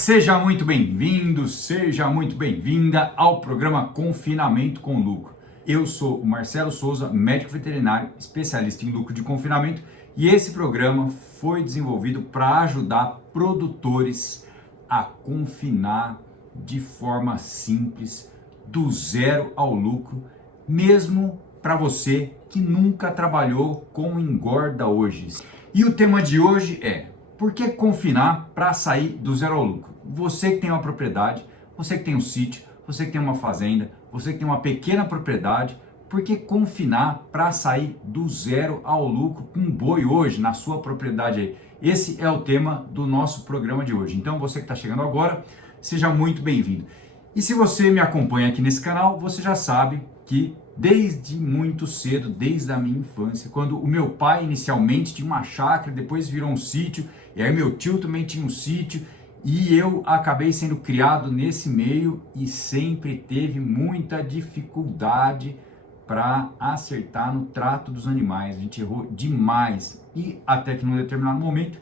Seja muito bem-vindo, seja muito bem-vinda ao programa Confinamento com Lucro. Eu sou o Marcelo Souza, médico veterinário, especialista em lucro de confinamento, e esse programa foi desenvolvido para ajudar produtores a confinar de forma simples, do zero ao lucro, mesmo para você que nunca trabalhou com engorda hoje. E o tema de hoje é: por que confinar para sair do zero ao lucro? Você que tem uma propriedade, você que tem um sítio, você que tem uma fazenda, você que tem uma pequena propriedade, por que confinar para sair do zero ao lucro com boi hoje na sua propriedade aí? Esse é o tema do nosso programa de hoje. Então você que está chegando agora, seja muito bem-vindo. E se você me acompanha aqui nesse canal, você já sabe que desde muito cedo, desde a minha infância, quando o meu pai inicialmente tinha uma chácara, depois virou um sítio, e aí meu tio também tinha um sítio, e eu acabei sendo criado nesse meio e sempre teve muita dificuldade para acertar no trato dos animais. A gente errou demais, e até que num determinado momento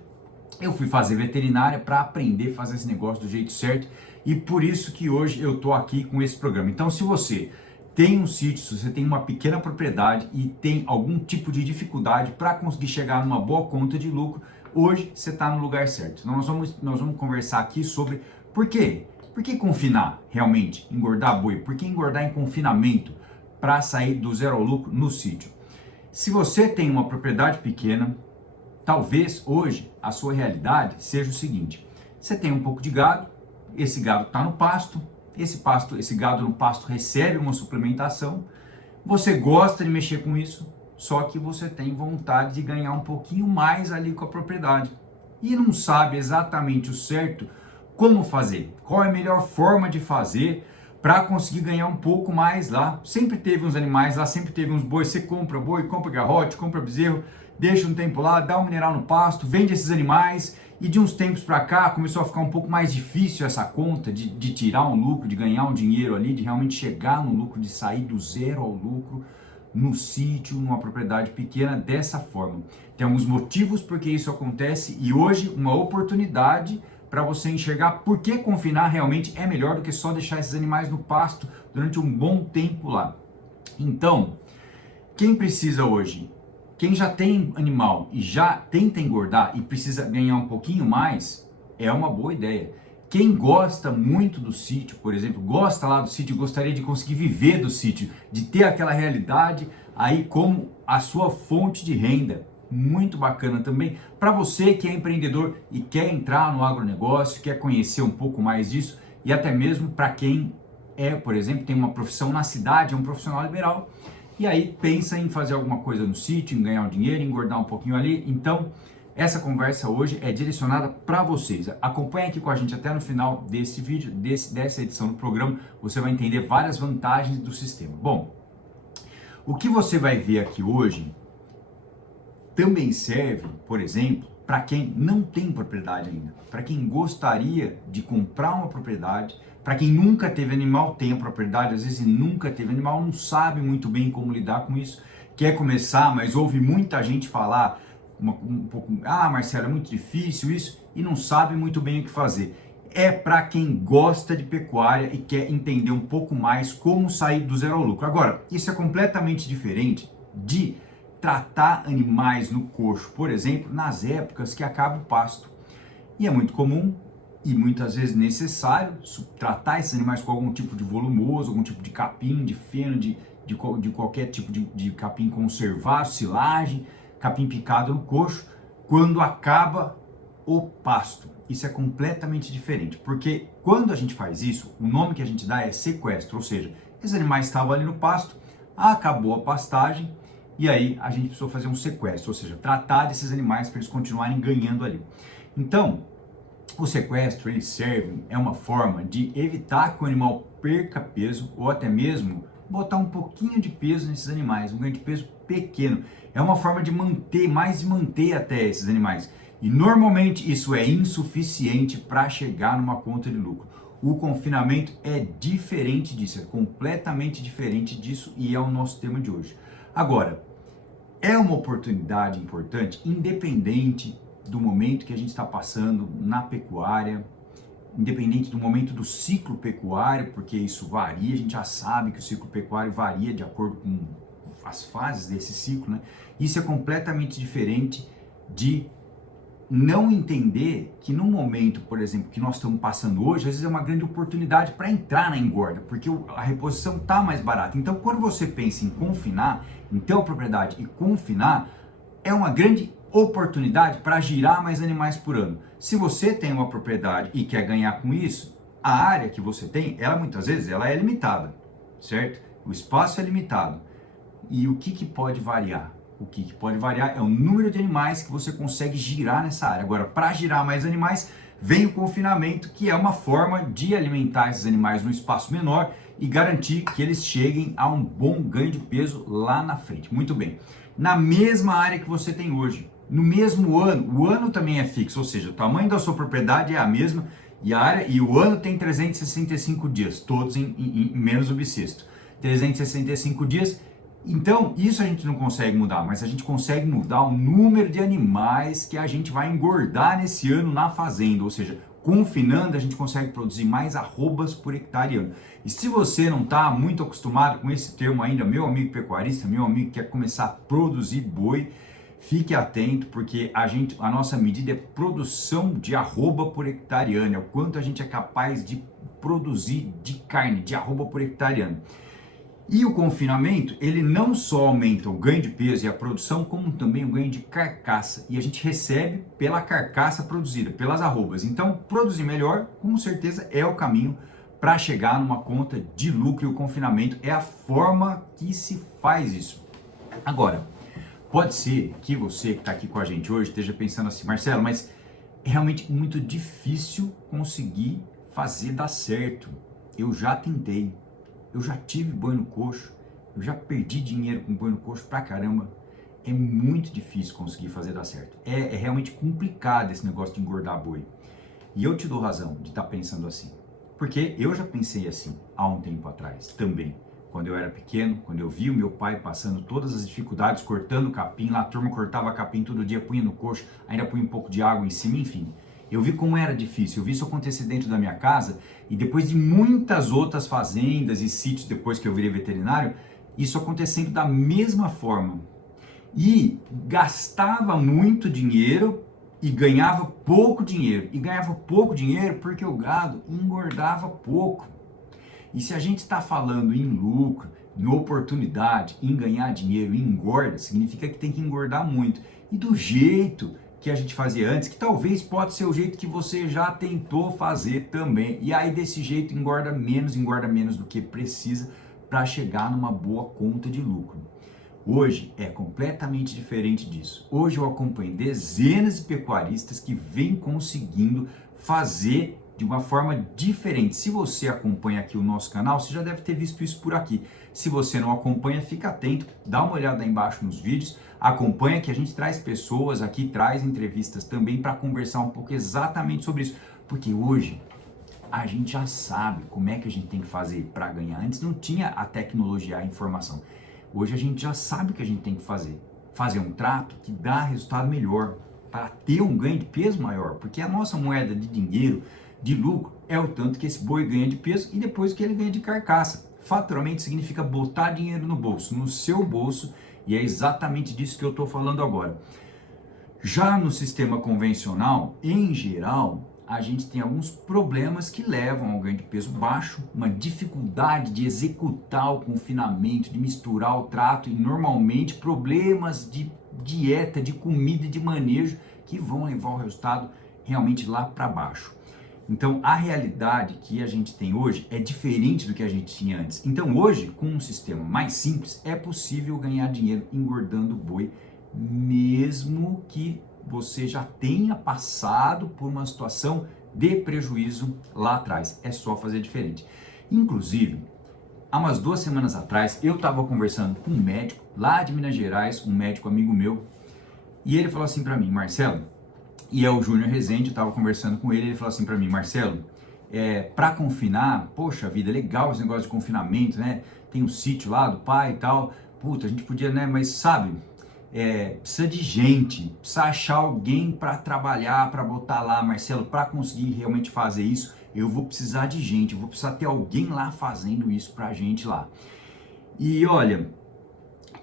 eu fui fazer veterinária para aprender a fazer esse negócio do jeito certo, e por isso que hoje eu tô aqui com esse programa. Então, se você tem um sítio, se você tem uma pequena propriedade e tem algum tipo de dificuldade para conseguir chegar numa boa conta de lucro, hoje você está no lugar certo. Então nós vamos conversar aqui sobre por quê? Por que confinar realmente, engordar boi? Por que engordar em confinamento para sair do zero ao lucro no sítio? Se você tem uma propriedade pequena, talvez hoje a sua realidade seja o seguinte: você tem um pouco de gado, esse gado está no pasto, esse gado no pasto recebe uma suplementação, você gosta de mexer com isso, só que você tem vontade de ganhar um pouquinho mais ali com a propriedade e não sabe exatamente o certo como fazer, qual é a melhor forma de fazer para conseguir ganhar um pouco mais lá. Sempre teve uns animais lá, sempre teve uns bois, você compra boi, compra garrote, compra bezerro, deixa um tempo lá, dá um mineral no pasto, vende esses animais, e de uns tempos para cá começou a ficar um pouco mais difícil essa conta de tirar um lucro, de ganhar um dinheiro ali, de realmente chegar no lucro, de sair do zero ao lucro no sítio, numa propriedade pequena dessa forma. Tem alguns motivos por que isso acontece, e hoje uma oportunidade para você enxergar por que confinar realmente é melhor do que só deixar esses animais no pasto durante um bom tempo lá. Então, quem precisa hoje? Quem já tem animal e já tenta engordar e precisa ganhar um pouquinho mais, é uma boa ideia. Quem gosta muito do sítio, por exemplo, gosta lá do sítio, gostaria de conseguir viver do sítio, de ter aquela realidade aí como a sua fonte de renda, muito bacana também. Para você que é empreendedor e quer entrar no agronegócio, quer conhecer um pouco mais disso, e até mesmo para quem por exemplo, tem uma profissão na cidade, é um profissional liberal, e aí pensa em fazer alguma coisa no sítio, em ganhar um dinheiro, engordar um pouquinho ali. Então, essa conversa hoje é direcionada para vocês. Acompanhe aqui com a gente até no final desse vídeo, dessa edição do programa, você vai entender várias vantagens do sistema. Bom, o que você vai ver aqui hoje também serve, por exemplo, para quem não tem propriedade ainda, para quem gostaria de comprar uma propriedade, para quem nunca teve animal, tem a propriedade, às vezes nunca teve animal, não sabe muito bem como lidar com isso, quer começar, mas ouve muita gente falar um pouco, Marcelo, é muito difícil isso, e não sabe muito bem o que fazer. É para quem gosta de pecuária e quer entender um pouco mais como sair do zero ao lucro. Agora, isso é completamente diferente de tratar animais no coxo, por exemplo, nas épocas que acaba o pasto. E é muito comum e muitas vezes necessário tratar esses animais com algum tipo de volumoso, algum tipo de capim, de feno, de qualquer tipo de capim conservado, silagem, capim picado no coxo, quando acaba o pasto. Isso é completamente diferente, porque quando a gente faz isso, o nome que a gente dá é sequestro, ou seja, esses animais estavam ali no pasto, acabou a pastagem, e aí a gente precisou fazer um sequestro, ou seja, tratar desses animais para eles continuarem ganhando ali. Então, o sequestro, ele serve, é uma forma de evitar que o animal perca peso, ou até mesmo botar um pouquinho de peso nesses animais, um ganho de peso pequeno. É uma forma de manter até esses animais. E normalmente isso é insuficiente para chegar numa conta de lucro. O confinamento é diferente disso, é completamente diferente disso, e é o nosso tema de hoje. Agora, é uma oportunidade importante, independente do momento que a gente está passando na pecuária, independente do momento do ciclo pecuário, porque isso varia, a gente já sabe que o ciclo pecuário varia de acordo com as fases desse ciclo, né? Isso é completamente diferente de não entender que no momento, por exemplo, que nós estamos passando hoje, às vezes é uma grande oportunidade para entrar na engorda, porque a reposição está mais barata. Então, quando você pensa em confinar, em ter uma propriedade e confinar, é uma grande oportunidade para girar mais animais por ano. Se você tem uma propriedade e quer ganhar com isso, a área que você tem, ela muitas vezes ela é limitada, certo? O espaço é limitado. E o que pode variar? O que pode variar é o número de animais que você consegue girar nessa área. Agora, para girar mais animais, vem o confinamento, que é uma forma de alimentar esses animais num espaço menor e garantir que eles cheguem a um bom ganho de peso lá na frente. Muito bem. Na mesma área que você tem hoje, no mesmo ano, o ano também é fixo, ou seja, o tamanho da sua propriedade é a mesma e a área e o ano tem 365 dias, todos em menos o bissexto. 365 dias. Então, isso a gente não consegue mudar, mas a gente consegue mudar o número de animais que a gente vai engordar nesse ano na fazenda, ou seja, confinando a gente consegue produzir mais arrobas por hectare ano. E se você não está muito acostumado com esse termo ainda, meu amigo pecuarista, meu amigo que quer começar a produzir boi, fique atento, porque a nossa medida é produção de arroba por hectare ano, é o quanto a gente é capaz de produzir de carne, de arroba por hectare ano. E o confinamento, ele não só aumenta o ganho de peso e a produção, como também o ganho de carcaça. E a gente recebe pela carcaça produzida, pelas arrobas. Então, produzir melhor, com certeza, é o caminho para chegar numa conta de lucro. E o confinamento é a forma que se faz isso. Agora, pode ser que você que está aqui com a gente hoje esteja pensando assim, Marcelo, mas é realmente muito difícil conseguir fazer dar certo. Eu já tentei. Eu já tive boi no coxo, eu já perdi dinheiro com boi no coxo pra caramba. É muito difícil conseguir fazer dar certo. É realmente complicado esse negócio de engordar boi. E eu te dou razão de estar pensando assim. Porque eu já pensei assim há um tempo atrás também. Quando eu era pequeno, quando eu vi o meu pai passando todas as dificuldades, cortando capim, lá a turma cortava capim todo dia, punha no coxo, ainda punha um pouco de água em cima, enfim. Eu vi como era difícil, eu vi isso acontecer dentro da minha casa e depois de muitas outras fazendas e sítios, depois que eu virei veterinário, isso acontecendo da mesma forma. E gastava muito dinheiro e ganhava pouco dinheiro. E ganhava pouco dinheiro porque o gado engordava pouco. E se a gente está falando em lucro, em oportunidade, em ganhar dinheiro, em engorda, significa que tem que engordar muito. E do jeito que a gente fazia antes, que talvez pode ser o jeito que você já tentou fazer também. E aí desse jeito engorda menos do que precisa para chegar numa boa conta de lucro. Hoje é completamente diferente disso. Hoje eu acompanho dezenas de pecuaristas que vêm conseguindo fazer de uma forma diferente. Se você acompanha aqui o nosso canal, você já deve ter visto isso por aqui. Se você não acompanha, fica atento, dá uma olhada aí embaixo nos vídeos, acompanha que a gente traz pessoas aqui, traz entrevistas também para conversar um pouco exatamente sobre isso. Porque hoje a gente já sabe como é que a gente tem que fazer para ganhar. Antes não tinha a tecnologia, a informação. Hoje a gente já sabe o que a gente tem que fazer. Fazer um trato que dá resultado melhor, para ter um ganho de peso maior. Porque a nossa moeda de dinheiro, de lucro, é o tanto que esse boi ganha de peso e depois que ele ganha de carcaça. Faturalmente significa botar dinheiro no bolso, no seu bolso, e é exatamente disso que eu estou falando agora. Já no sistema convencional, em geral, a gente tem alguns problemas que levam ao ganho de peso baixo, uma dificuldade de executar o confinamento, de misturar o trato e normalmente problemas de dieta, de comida e de manejo que vão levar o resultado realmente lá para baixo. Então, a realidade que a gente tem hoje é diferente do que a gente tinha antes. Então, hoje, com um sistema mais simples, é possível ganhar dinheiro engordando boi, mesmo que você já tenha passado por uma situação de prejuízo lá atrás. É só fazer diferente. Inclusive, há umas 2 semanas atrás, eu estava conversando com um médico lá de Minas Gerais, um médico amigo meu, e ele falou assim para mim, Marcelo, e é o Júnior Rezende, eu estava conversando com ele falou assim para mim, Marcelo, para confinar, poxa vida, legal esse negócio de confinamento, né? Tem um sítio lá do pai e tal, puta, a gente podia, né? Mas sabe, precisa de gente, precisa achar alguém para trabalhar, para botar lá, Marcelo, para conseguir realmente fazer isso, eu vou precisar de gente, eu vou precisar ter alguém lá fazendo isso pra gente lá. E olha,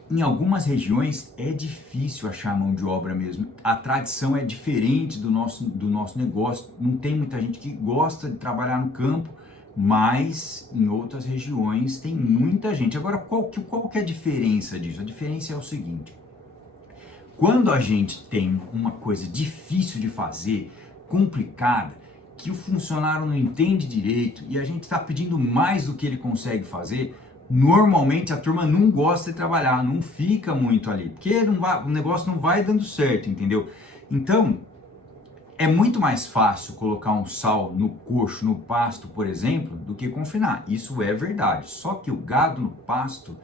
em algumas regiões é difícil achar mão de obra mesmo. A tradição é diferente do nosso negócio. Não tem muita gente que gosta de trabalhar no campo, mas em outras regiões tem muita gente. Agora, qual que é a diferença disso? A diferença é o seguinte: quando a gente tem uma coisa difícil de fazer, complicada, que o funcionário não entende direito e a gente está pedindo mais do que ele consegue fazer, normalmente a turma não gosta de trabalhar, não fica muito ali, porque o negócio não vai dando certo, entendeu? Então, é muito mais fácil colocar um sal no coxo, no pasto, por exemplo, do que confinar. Isso é verdade. Só que o gado no pasto,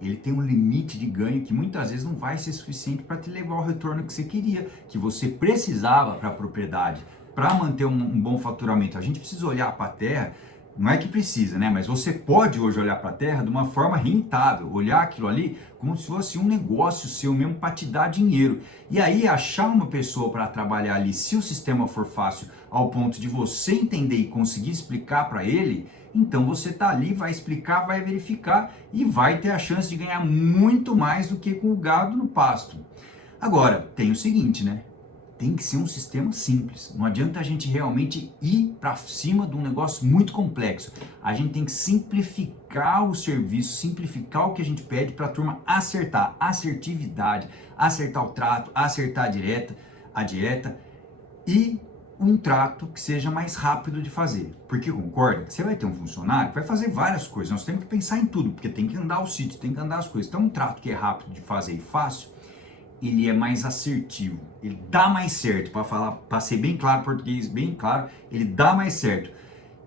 ele tem um limite de ganho que muitas vezes não vai ser suficiente para te levar o retorno que você queria, que você precisava para a propriedade, para manter um bom faturamento. A gente precisa olhar para a terra. Não é que precisa, né? Mas você pode hoje olhar para a terra de uma forma rentável, olhar aquilo ali como se fosse um negócio seu mesmo para te dar dinheiro. E aí achar uma pessoa para trabalhar ali, se o sistema for fácil ao ponto de você entender e conseguir explicar para ele, então você tá ali, vai explicar, vai verificar e vai ter a chance de ganhar muito mais do que com o gado no pasto. Agora, tem o seguinte, né? Tem que ser um sistema simples. Não adianta a gente realmente ir para cima de um negócio muito complexo. A gente tem que simplificar o serviço, simplificar o que a gente pede para a turma acertar. Assertividade, acertar o trato, acertar a dieta e um trato que seja mais rápido de fazer. Porque concorda que você vai ter um funcionário que vai fazer várias coisas. Nós temos que pensar em tudo, porque tem que andar o sítio, tem que andar as coisas. Então um trato que é rápido de fazer e fácil, ele é mais assertivo, ele dá mais certo, para ser bem claro, português bem claro, ele dá mais certo.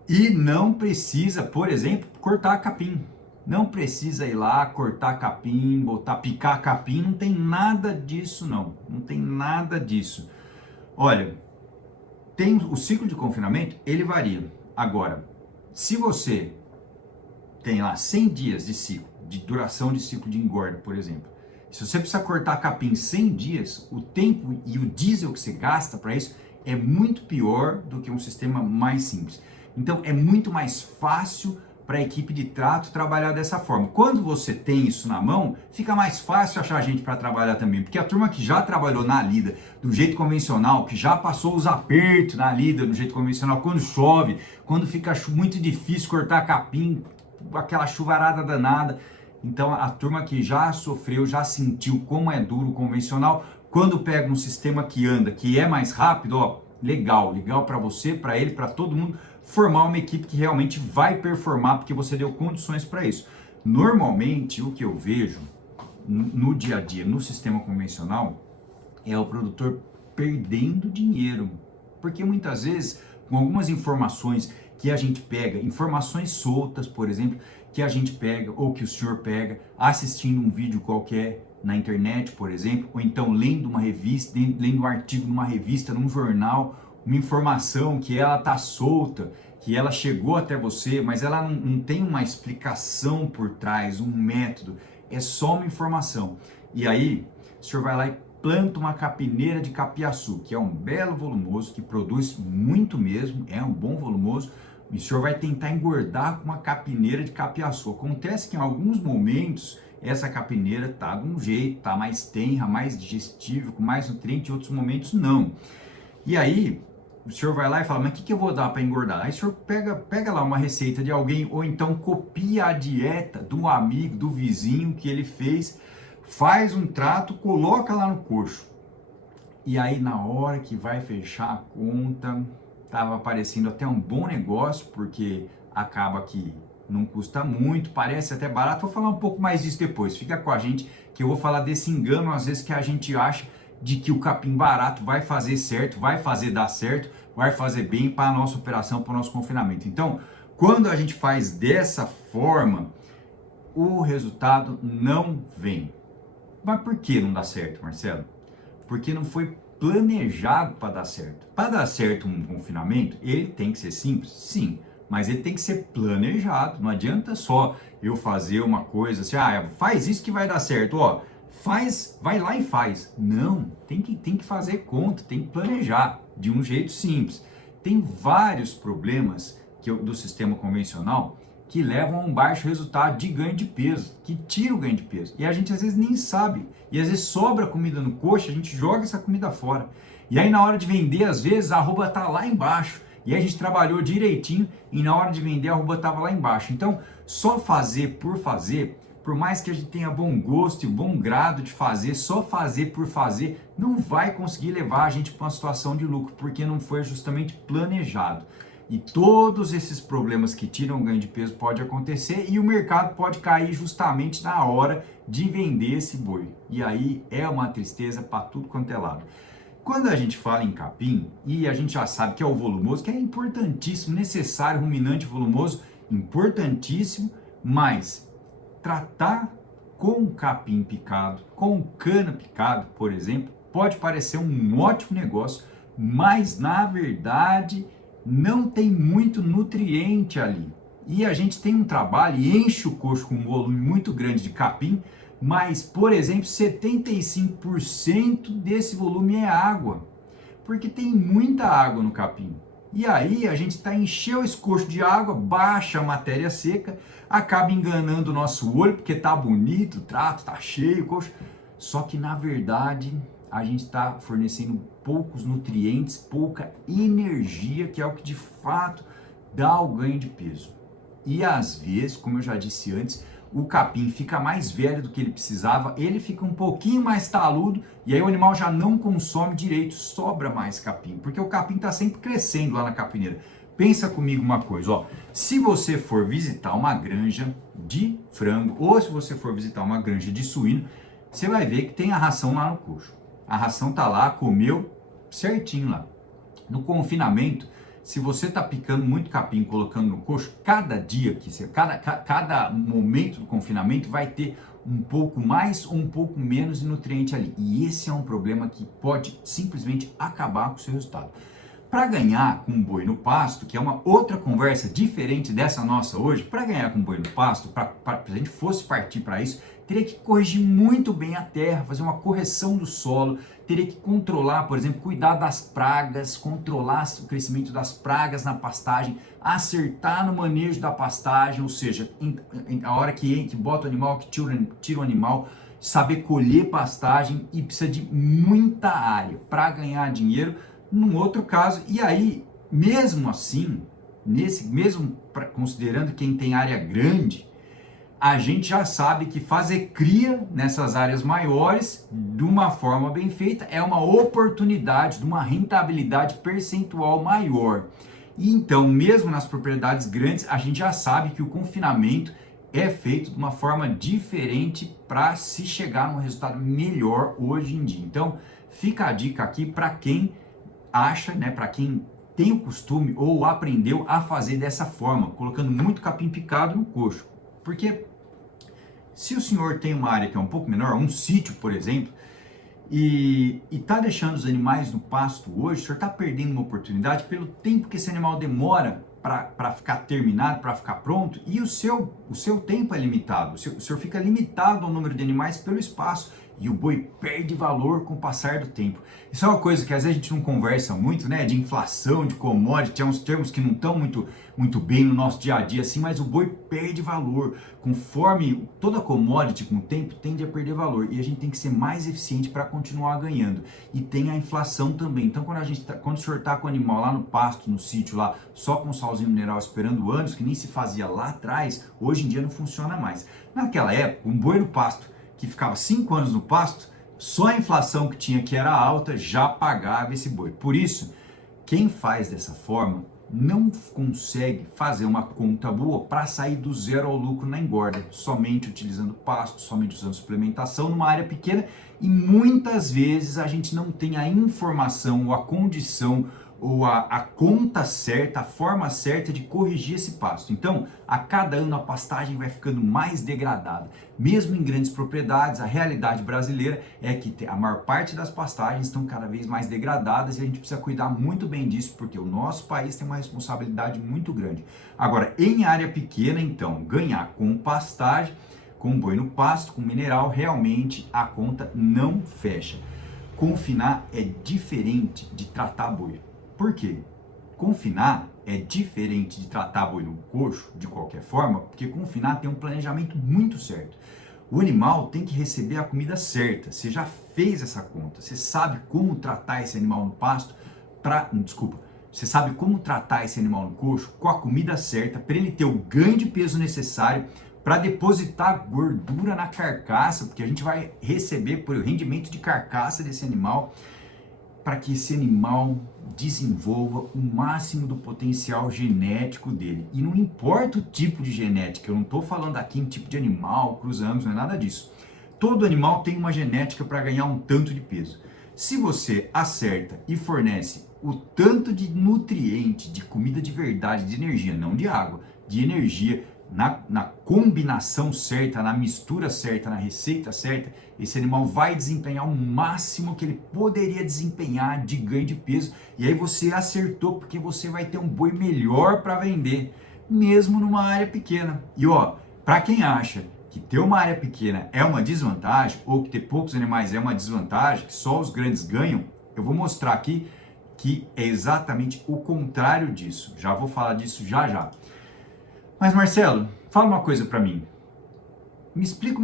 E não precisa, por exemplo, cortar capim. Não precisa ir lá cortar capim, picar capim, não tem nada disso não. Não tem nada disso. Olha, tem o ciclo de confinamento, ele varia. Agora, se você tem lá 100 dias de ciclo, de duração de ciclo de engorda, por exemplo, se você precisa cortar capim 100 dias, o tempo e o diesel que você gasta para isso é muito pior do que um sistema mais simples. Então é muito mais fácil para a equipe de trato trabalhar dessa forma. Quando você tem isso na mão, fica mais fácil achar gente para trabalhar também, porque a turma que já trabalhou na lida do jeito convencional, que já passou os apertos na lida do jeito convencional, quando chove, quando fica muito difícil cortar capim, aquela chuvarada danada. Então a turma que já sofreu, já sentiu como é duro o convencional, quando pega um sistema que anda, que é mais rápido, ó, legal para você, para ele, para todo mundo, formar uma equipe que realmente vai performar, porque você deu condições para isso. Normalmente o que eu vejo no dia a dia, no sistema convencional, é o produtor perdendo dinheiro, porque muitas vezes com algumas informações que a gente pega, informações soltas, por exemplo, que a gente pega, ou que o senhor pega, assistindo um vídeo qualquer na internet, por exemplo, ou então lendo uma revista, lendo um artigo numa revista, num jornal, uma informação que ela tá solta, que ela chegou até você, mas ela não tem uma explicação por trás, um método, é só uma informação. E aí, o senhor vai lá e planta uma capineira de capiaçu, que é um belo volumoso, que produz muito mesmo, é um bom volumoso, e o senhor vai tentar engordar com uma capineira de capiaçu. Acontece que em alguns momentos essa capineira tá de um jeito, tá mais tenra, mais digestível, com mais nutriente, em outros momentos não. E aí o senhor vai lá e fala, mas o que eu vou dar para engordar? Aí o senhor pega lá uma receita de alguém, ou então copia a dieta do amigo, do vizinho que ele fez, faz um trato, coloca lá no coxo. E aí na hora que vai fechar a conta, estava aparecendo até um bom negócio, porque acaba que não custa muito, parece até barato. Vou falar um pouco mais disso depois, fica com a gente que eu vou falar desse engano às vezes que a gente acha de que o capim barato vai fazer certo, vai fazer dar certo, vai fazer bem para a nossa operação, para o nosso confinamento. Então, quando a gente faz dessa forma, o resultado não vem. Mas por que não dá certo, Marcelo? Porque não foi planejado para dar certo. Para dar certo um confinamento, ele tem que ser simples? Sim, mas ele tem que ser planejado. Não adianta só eu fazer uma coisa assim, faz isso que vai dar certo, ó, vai lá e faz. Não, tem que fazer conta, tem que planejar de um jeito simples. Tem vários problemas do sistema convencional que levam a um baixo resultado de ganho de peso, que tira o ganho de peso. E a gente às vezes nem sabe. E às vezes sobra comida no coxo, a gente joga essa comida fora. E aí na hora de vender, às vezes a arroba está lá embaixo. E aí a gente trabalhou direitinho e na hora de vender a arroba estava lá embaixo. Então, só fazer, por mais que a gente tenha bom gosto e bom grado de fazer, só fazer por fazer, não vai conseguir levar a gente para uma situação de lucro, porque não foi justamente planejado. E todos esses problemas que tiram o ganho de peso pode acontecer e o mercado pode cair justamente na hora de vender esse boi. E aí é uma tristeza para tudo quanto é lado. Quando a gente fala em capim, e a gente já sabe que é o volumoso, que é importantíssimo, necessário, ruminante volumoso, importantíssimo, mas tratar com capim picado, com cana picado, por exemplo, pode parecer um ótimo negócio, mas na verdade não tem muito nutriente ali. E a gente tem um trabalho e enche o coxo com um volume muito grande de capim, mas, por exemplo, 75% desse volume é água, porque tem muita água no capim. E aí a gente está enchendo esse coxo de água, baixa a matéria seca, acaba enganando o nosso olho, porque tá bonito, o trato tá cheio, o coxo. Só que na verdade a gente está fornecendo poucos nutrientes, pouca energia, que é o que de fato dá o ganho de peso. E às vezes, como eu já disse antes, o capim fica mais velho do que ele precisava, ele fica um pouquinho mais taludo e aí o animal já não consome direito, sobra mais capim, porque o capim está sempre crescendo lá na capineira. Pensa comigo uma coisa, ó, se você for visitar uma granja de frango ou se você for visitar uma granja de suíno, você vai ver que tem a ração lá no coxo. A ração tá lá, comeu certinho lá. No confinamento, se você está picando muito capim, colocando no coxo, cada dia, cada momento do confinamento vai ter um pouco mais ou um pouco menos de nutriente ali. E esse é um problema que pode simplesmente acabar com o seu resultado. Para ganhar com boi no pasto, que é uma outra conversa diferente dessa nossa hoje, para ganhar com boi no pasto, para a gente fosse partir para isso, teria que corrigir muito bem a terra, fazer uma correção do solo, teria que controlar, por exemplo, cuidar das pragas, controlar o crescimento das pragas na pastagem, acertar no manejo da pastagem, ou seja, a hora que bota o animal, que tira o animal, saber colher pastagem e precisa de muita área para ganhar dinheiro. Num outro caso, e aí, mesmo assim, considerando quem tem área grande, a gente já sabe que fazer cria nessas áreas maiores, de uma forma bem feita, é uma oportunidade de uma rentabilidade percentual maior. E então, mesmo nas propriedades grandes, a gente já sabe que o confinamento é feito de uma forma diferente para se chegar num resultado melhor hoje em dia. Então, fica a dica aqui para quem acha, né, para quem tem o costume ou aprendeu a fazer dessa forma, colocando muito capim picado no coxo. Porque se o senhor tem uma área que é um pouco menor, um sítio, por exemplo, e está deixando os animais no pasto hoje, o senhor está perdendo uma oportunidade pelo tempo que esse animal demora para ficar terminado, para ficar pronto, e o seu tempo é limitado, o senhor fica limitado ao número de animais pelo espaço, e o boi perde valor com o passar do tempo. Isso é uma coisa que às vezes a gente não conversa muito, né? De inflação, de commodity, é uns termos que não estão muito bem no nosso dia a dia, assim, mas o boi perde valor. Conforme toda commodity com o tempo tende a perder valor. E a gente tem que ser mais eficiente para continuar ganhando. E tem a inflação também. Então quando o senhor está com o animal lá no pasto, no sítio lá, só com salzinho mineral esperando anos, que nem se fazia lá atrás, hoje em dia não funciona mais. Naquela época, um boi no pasto que ficava 5 anos no pasto, só a inflação que tinha, que era alta, já pagava esse boi. Por isso, quem faz dessa forma não consegue fazer uma conta boa para sair do zero ao lucro na engorda, somente utilizando pasto, somente usando suplementação numa área pequena, e muitas vezes a gente não tem a informação ou a condição ou a conta certa, a forma certa de corrigir esse pasto. Então, a cada ano a pastagem vai ficando mais degradada. Mesmo em grandes propriedades, a realidade brasileira é que a maior parte das pastagens estão cada vez mais degradadas e a gente precisa cuidar muito bem disso, porque o nosso país tem uma responsabilidade muito grande. Agora, em área pequena, então, ganhar com pastagem, com boi no pasto, com mineral, realmente a conta não fecha. Confinar é diferente de tratar boi. Por quê? Confinar é diferente de tratar boi no coxo, de qualquer forma, porque confinar tem um planejamento muito certo. O animal tem que receber a comida certa. Você já fez essa conta. Você sabe como tratar esse animal no pasto Você sabe como tratar esse animal no coxo com a comida certa para ele ter o ganho de peso necessário para depositar gordura na carcaça, porque a gente vai receber por o rendimento de carcaça desse animal, para que esse animal desenvolva o máximo do potencial genético dele. E não importa o tipo de genética, eu não estou falando aqui em tipo de animal, cruzamos, não é nada disso. Todo animal tem uma genética para ganhar um tanto de peso. Se você acerta e fornece o tanto de nutriente, de comida de verdade, de energia, não de água, de energia, na combinação certa, na mistura certa, na receita certa, esse animal vai desempenhar o máximo que ele poderia desempenhar de ganho de peso. E aí você acertou, porque você vai ter um boi melhor para vender, mesmo numa área pequena. E ó, para quem acha que ter uma área pequena é uma desvantagem, ou que ter poucos animais é uma desvantagem, que só os grandes ganham, eu vou mostrar aqui que é exatamente o contrário disso. Já vou falar disso já já. Mas Marcelo, fala uma coisa para mim. Me explica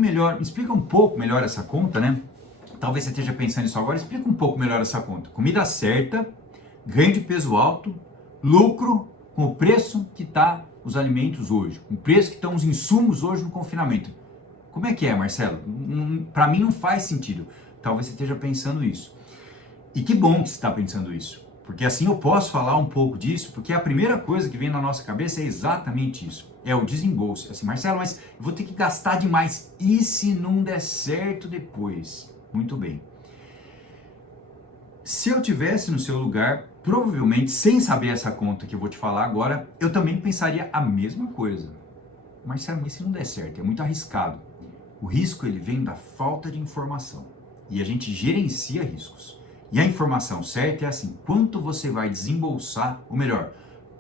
um pouco melhor essa conta, né? Talvez você esteja pensando nisso agora, explica um pouco melhor essa conta. Comida certa, ganho de peso alto, lucro com o preço que está os alimentos hoje, com o preço que estão os insumos hoje no confinamento. Como é que é, Marcelo? Para mim não faz sentido. Talvez você esteja pensando isso. E que bom que você está pensando isso. Porque assim eu posso falar um pouco disso, porque a primeira coisa que vem na nossa cabeça é exatamente isso. É o desembolso. Assim, Marcelo, mas eu vou ter que gastar demais. E se não der certo depois? Muito bem. Se eu tivesse no seu lugar, provavelmente, sem saber essa conta que eu vou te falar agora, eu também pensaria a mesma coisa. Marcelo, mas se não der certo? É muito arriscado. O risco ele vem da falta de informação. E a gente gerencia riscos. E a informação certa é assim, quanto você vai desembolsar, ou melhor,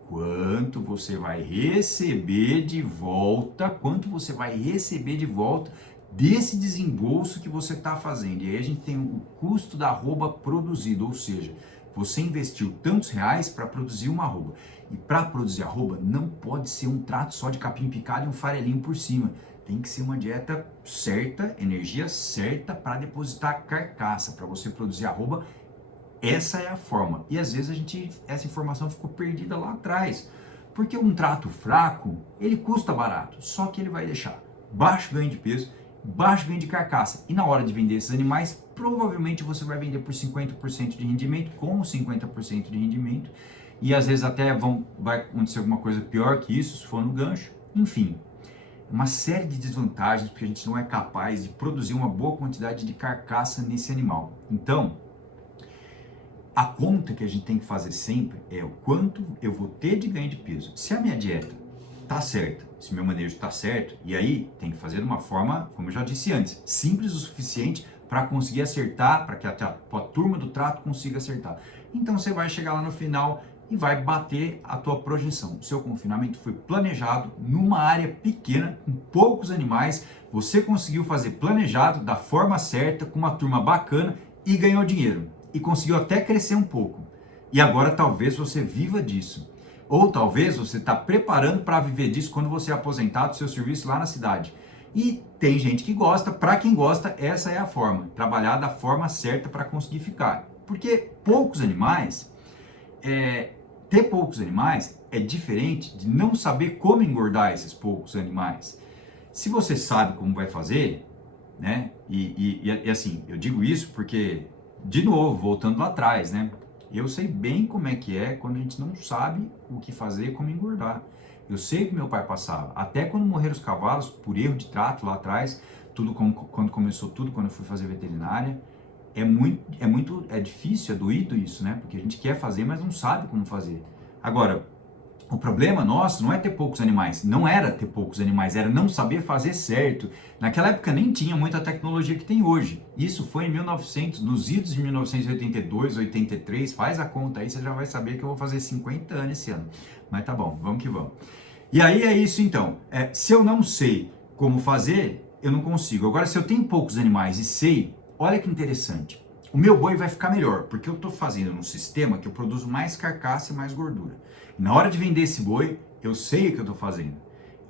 quanto você vai receber de volta, desse desembolso que você está fazendo. E aí a gente tem o custo da arroba produzido, ou seja, você investiu tantos reais para produzir uma arroba. E para produzir arroba não pode ser um trato só de capim picado e um farelinho por cima. Tem que ser uma dieta certa, energia certa para depositar carcaça, para você produzir arroba. Essa é a forma. E às vezes essa informação ficou perdida lá atrás. Porque um trato fraco, ele custa barato, só que ele vai deixar baixo ganho de peso, baixo ganho de carcaça. E na hora de vender esses animais, provavelmente você vai vender por 50% de rendimento, com 50% de rendimento. E às vezes até vai acontecer alguma coisa pior que isso, se for no gancho. Enfim, uma série de desvantagens, porque a gente não é capaz de produzir uma boa quantidade de carcaça nesse animal. Então, a conta que a gente tem que fazer sempre é o quanto eu vou ter de ganho de peso. Se a minha dieta está certa, se o meu manejo está certo, e aí tem que fazer de uma forma, como eu já disse antes, simples o suficiente para conseguir acertar, para que a turma do trato consiga acertar. Então você vai chegar lá no final e vai bater a tua projeção. O seu confinamento foi planejado numa área pequena, com poucos animais, você conseguiu fazer planejado da forma certa, com uma turma bacana e ganhou dinheiro. E conseguiu até crescer um pouco. E agora talvez você viva disso. Ou talvez você está preparando para viver disso quando você é aposentado do seu serviço lá na cidade. E tem gente que gosta, para quem gosta, essa é a forma. Trabalhar da forma certa para conseguir ficar. Porque ter poucos animais é diferente de não saber como engordar esses poucos animais. Se você sabe como vai fazer, né? E assim, eu digo isso porque, de novo, voltando lá atrás, né? Eu sei bem como é que é quando a gente não sabe o que fazer, como engordar. Eu sei o que meu pai passava. Até quando morreram os cavalos, por erro de trato lá atrás, quando começou tudo, quando eu fui fazer veterinária, é difícil, é doído isso, né? Porque a gente quer fazer, mas não sabe como fazer. Agora, o problema nosso não é ter poucos animais, não era ter poucos animais, era não saber fazer certo. Naquela época nem tinha muita tecnologia que tem hoje. Isso foi em 1900, nos idos de 1982, 83, faz a conta aí, você já vai saber que eu vou fazer 50 anos esse ano. Mas tá bom, vamos que vamos. E aí é isso então, se eu não sei como fazer, eu não consigo. Agora, se eu tenho poucos animais e sei, olha que interessante, o meu boi vai ficar melhor, porque eu estou fazendo num sistema que eu produzo mais carcaça e mais gordura. E na hora de vender esse boi, eu sei o que eu estou fazendo.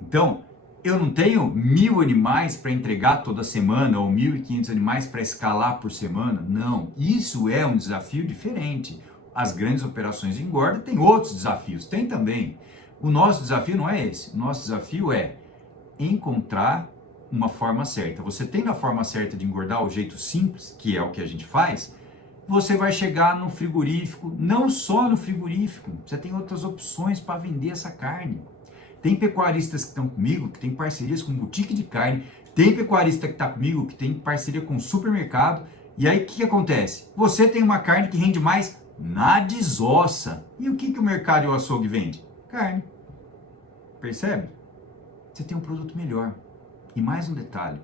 Então, eu não tenho 1.000 animais para entregar toda semana ou 1.500 animais para escalar por semana. Não, isso é um desafio diferente. As grandes operações de engorda têm outros desafios, tem também. O nosso desafio não é esse. O nosso desafio é encontrar uma forma certa. Você tendo a forma certa de engordar, o jeito simples, que é o que a gente faz, você vai chegar no frigorífico, não só no frigorífico, você tem outras opções para vender essa carne. Tem pecuaristas que estão comigo, que tem parcerias com boutique de carne, tem pecuarista que está comigo, que tem parceria com supermercado, e aí o que acontece? Você tem uma carne que rende mais na desossa. E o que o mercado e o açougue vende? Carne. Percebe? Você tem um produto melhor. E mais um detalhe,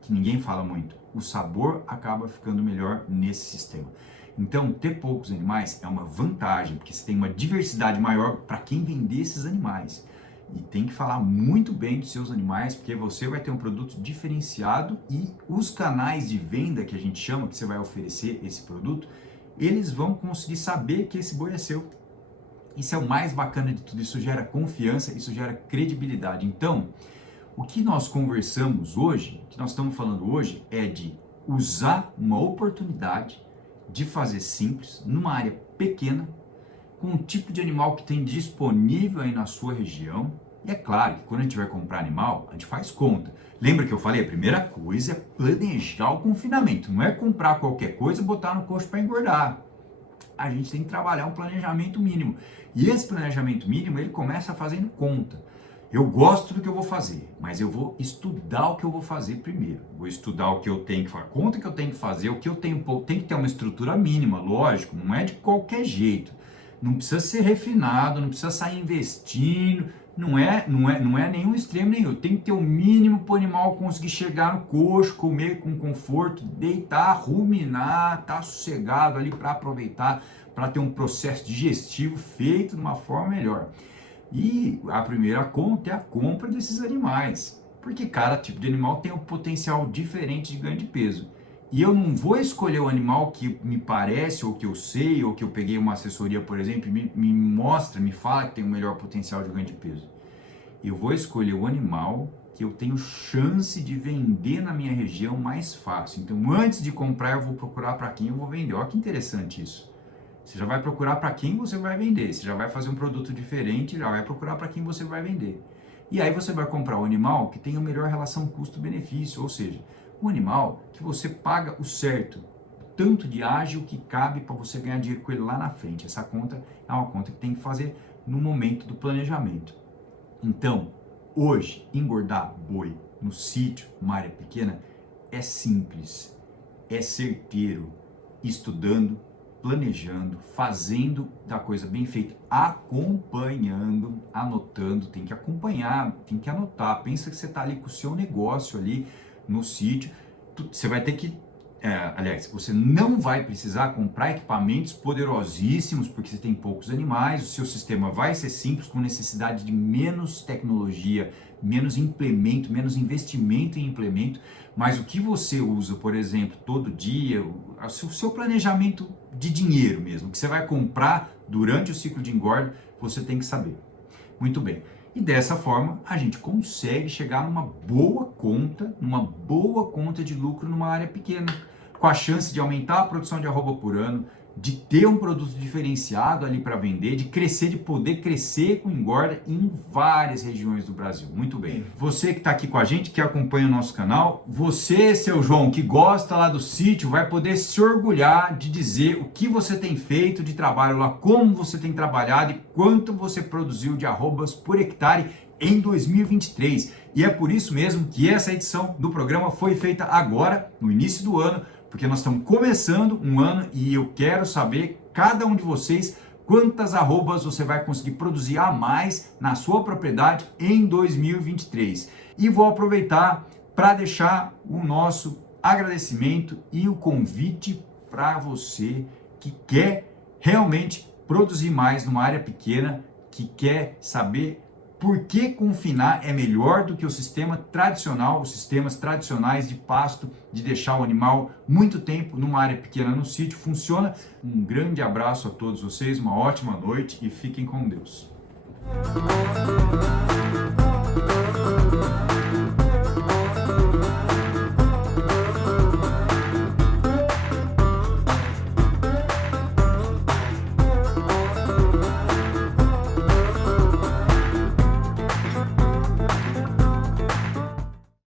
que ninguém fala muito, o sabor acaba ficando melhor nesse sistema. Então, ter poucos animais é uma vantagem, porque você tem uma diversidade maior para quem vender esses animais. E tem que falar muito bem dos seus animais, porque você vai ter um produto diferenciado e os canais de venda que a gente chama, que você vai oferecer esse produto, eles vão conseguir saber que esse boi é seu. Isso é o mais bacana de tudo, isso gera confiança, isso gera credibilidade. Então, o que nós conversamos hoje, o que nós estamos falando hoje, é de usar uma oportunidade de fazer simples, numa área pequena, com um tipo de animal que tem disponível aí na sua região. E é claro que quando a gente vai comprar animal, a gente faz conta. Lembra que eu falei? A primeira coisa é planejar o confinamento. Não é comprar qualquer coisa e botar no coxo para engordar. A gente tem que trabalhar um planejamento mínimo. E esse planejamento mínimo, ele começa fazendo conta. Eu gosto do que eu vou fazer, mas eu vou estudar o que eu vou fazer primeiro. Vou estudar o que eu tenho que fazer, conta que eu tenho que fazer, o que eu tenho, tem que ter uma estrutura mínima, lógico, não é de qualquer jeito. Não precisa ser refinado, não precisa sair investindo, não é nenhum extremo nenhum. Tem que ter o mínimo para o animal conseguir chegar no coxo, comer com conforto, deitar, ruminar, estar sossegado ali para aproveitar, para ter um processo digestivo feito de uma forma melhor. E a primeira conta é a compra desses animais, porque cada tipo de animal tem um potencial diferente de ganho de peso. E eu não vou escolher o animal que me parece, ou que eu sei, ou que eu peguei uma assessoria, por exemplo, e me mostra, me fala que tem o melhor potencial de ganho de peso. Eu vou escolher o animal que eu tenho chance de vender na minha região mais fácil. Então, antes de comprar, eu vou procurar para quem eu vou vender. Olha que interessante isso. Você já vai procurar para quem você vai vender, você já vai fazer um produto diferente, já vai procurar para quem você vai vender. E aí você vai comprar o animal que tem a melhor relação custo-benefício, ou seja, um animal que você paga o certo, tanto de ágil que cabe para você ganhar dinheiro com ele lá na frente. Essa conta é uma conta que tem que fazer no momento do planejamento. Então, hoje, engordar boi no sítio, numa área pequena, é simples, é certeiro, estudando, planejando, fazendo da coisa bem feita, acompanhando, anotando, tem que acompanhar, tem que anotar. Pensa que você está ali com o seu negócio ali no sítio, você vai ter que, aliás, você não vai precisar comprar equipamentos poderosíssimos porque você tem poucos animais, o seu sistema vai ser simples, com necessidade de menos tecnologia, menos implemento, menos investimento em implemento, mas o que você usa, por exemplo, todo dia, o seu planejamento de dinheiro mesmo, que você vai comprar durante o ciclo de engorda, você tem que saber. Muito bem. E dessa forma, a gente consegue chegar numa boa conta de lucro numa área pequena, com a chance de aumentar a produção de arroba por ano, de ter um produto diferenciado ali para vender, de crescer, de poder crescer com engorda em várias regiões do Brasil. Muito bem. Você que está aqui com a gente, que acompanha o nosso canal, você, seu João, que gosta lá do sítio, vai poder se orgulhar de dizer o que você tem feito de trabalho lá, como você tem trabalhado e quanto você produziu de arrobas por hectare em 2023. E é por isso mesmo que essa edição do programa foi feita agora, no início do ano, porque nós estamos começando um ano e eu quero saber, cada um de vocês, quantas arrobas você vai conseguir produzir a mais na sua propriedade em 2023. E vou aproveitar para deixar o nosso agradecimento e o convite para você que quer realmente produzir mais numa área pequena, que quer saber Por que confinar é melhor do que o sistema tradicional, os sistemas tradicionais de pasto, de deixar o animal muito tempo numa área pequena no sítio? Funciona. Um grande abraço a todos vocês, uma ótima noite e fiquem com Deus.